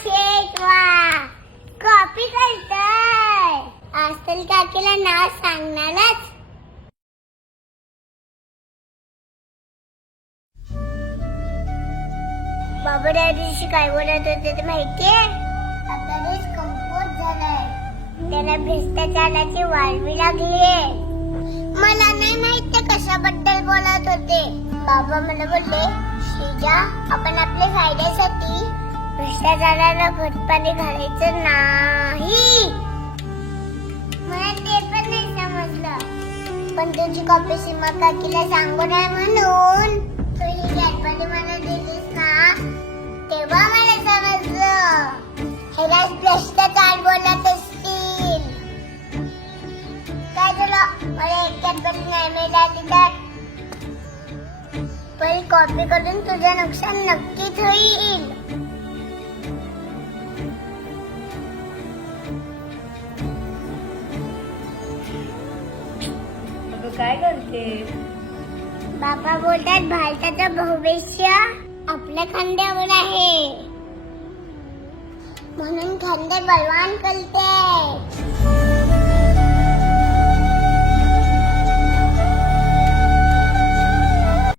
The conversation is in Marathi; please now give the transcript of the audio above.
शेट वा कॉपी करताय. आज तर काकीला नाव सांगणारच. बाबा त्या दिवशी काय बोलत होते ते माहितीये? आता देश कमकुवत झालाय. त्याला भ्रष्टाचाराची वाळवी लागलीये. मला नाही माहित ते कशाबद्दल बोलत होते. बाबा मला बोलले, श्रीजा आपण आपल्या फायद्यासाठी भ्रष्टाचाराला खतपाणी घालायचं नाही. मला ते पण नाही समजलं. पण तुझी कॉपी सीमा काकीला सांगू नये म्हणून तू ही गॅटपाणी मला दिलीस ना, तेव्हा मला समजलं ह्याला भ्रष्टाचार बोलत असतील. काय झालं? मला एक गॅटपाणी नाही मिळाली तर पण कॉपी करून तुझं नुकसान नक्कीच होईल. काय करते? बाबा बोलतात भारताचं भविष्य आपल्या खांद्यावर आहे म्हणून खांदे बलवान करते.